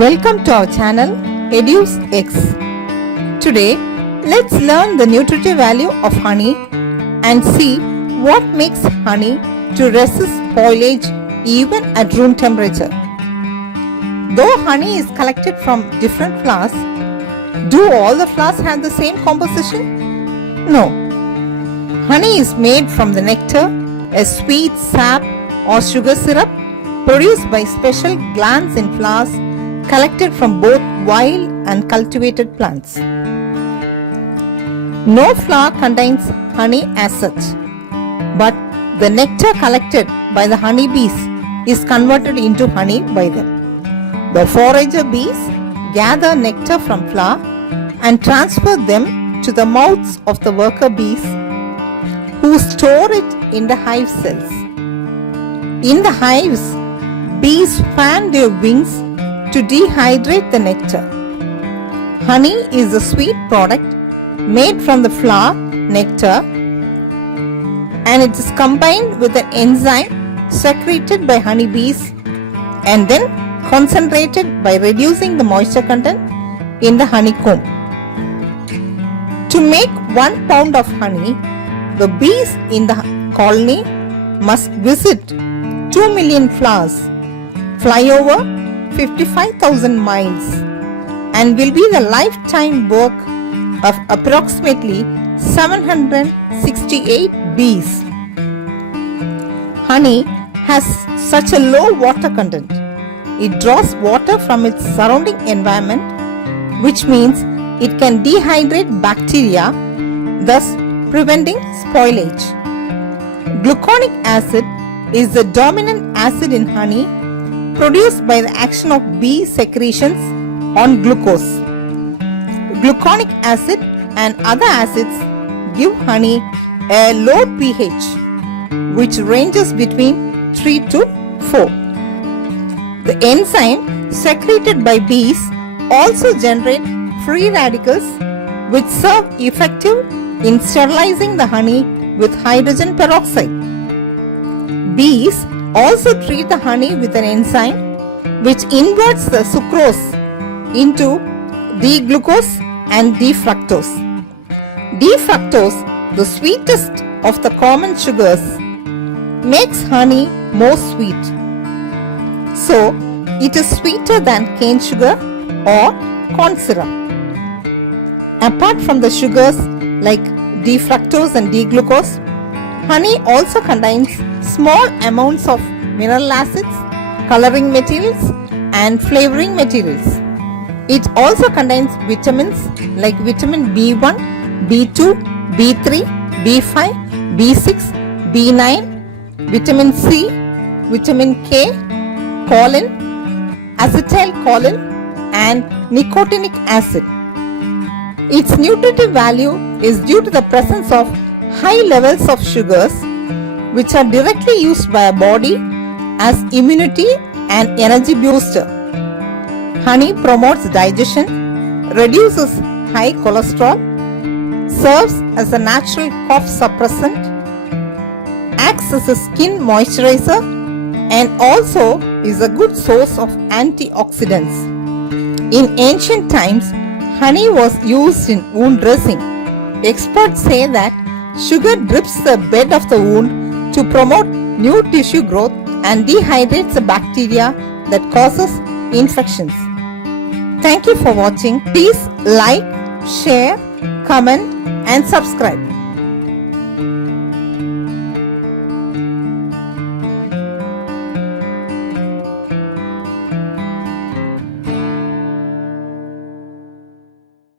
Welcome to our channel EduxX. Today, let's learn the nutritive value of honey and see what makes honey to resist spoilage even at room temperature. Though honey is collected from different flowers, do all the flowers have the same composition? No. Honey is made from the nectar, a sweet sap or sugar syrup produced by special glands in flowers collected from both wild and cultivated plants. No flower contains honey as such, but the nectar collected by the honey bees is converted into honey by them. The forager bees gather nectar from flower and transfer them to the mouths of the worker bees who store it in the hive cells. In the hives, bees fan their wings to dehydrate the nectar. Honey is a sweet product made from the flower nectar, and it is combined with an enzyme secreted by honeybees and then concentrated by reducing the moisture content in the honeycomb. To make 1 pound of honey, the bees in the colony must visit 2 million flowers, fly over 55,000 miles, and will be the lifetime work of approximately 768 bees. Honey has such a low water content. It draws water from its surrounding environment, which means it can dehydrate bacteria, thus preventing spoilage. Gluconic acid is the dominant acid in honey, produced by the action of bee secretions on glucose. Gluconic acid and other acids give honey a low pH, which ranges between 3 to 4. The enzyme secreted by bees also generate free radicals, which serve effective in sterilizing the honey with hydrogen peroxide. Bees also treat the honey with an enzyme which inverts the sucrose into D-glucose and D-fructose. D-fructose, the sweetest of the common sugars, makes honey more sweet. So, it is sweeter than cane sugar or corn syrup. Apart from the sugars like D-fructose and D-glucose, honey also contains small amounts of mineral acids, coloring materials, and flavoring materials. It also contains vitamins like vitamin B1, B2, B3, B5, B6, B9, vitamin C, vitamin K, choline, acetylcholine, and nicotinic acid. Its nutritive value is due to the presence of high levels of sugars, which are directly used by our body as immunity and energy booster. Honey promotes digestion, reduces high cholesterol, serves as a natural cough suppressant, acts as a skin moisturizer, and also is a good source of antioxidants. In ancient times, honey was used in wound dressing. Experts say that sugar drips the bed of the wound to promote new tissue growth and dehydrates the bacteria that causes infections. Thank you for watching. Please like, share, comment, and subscribe.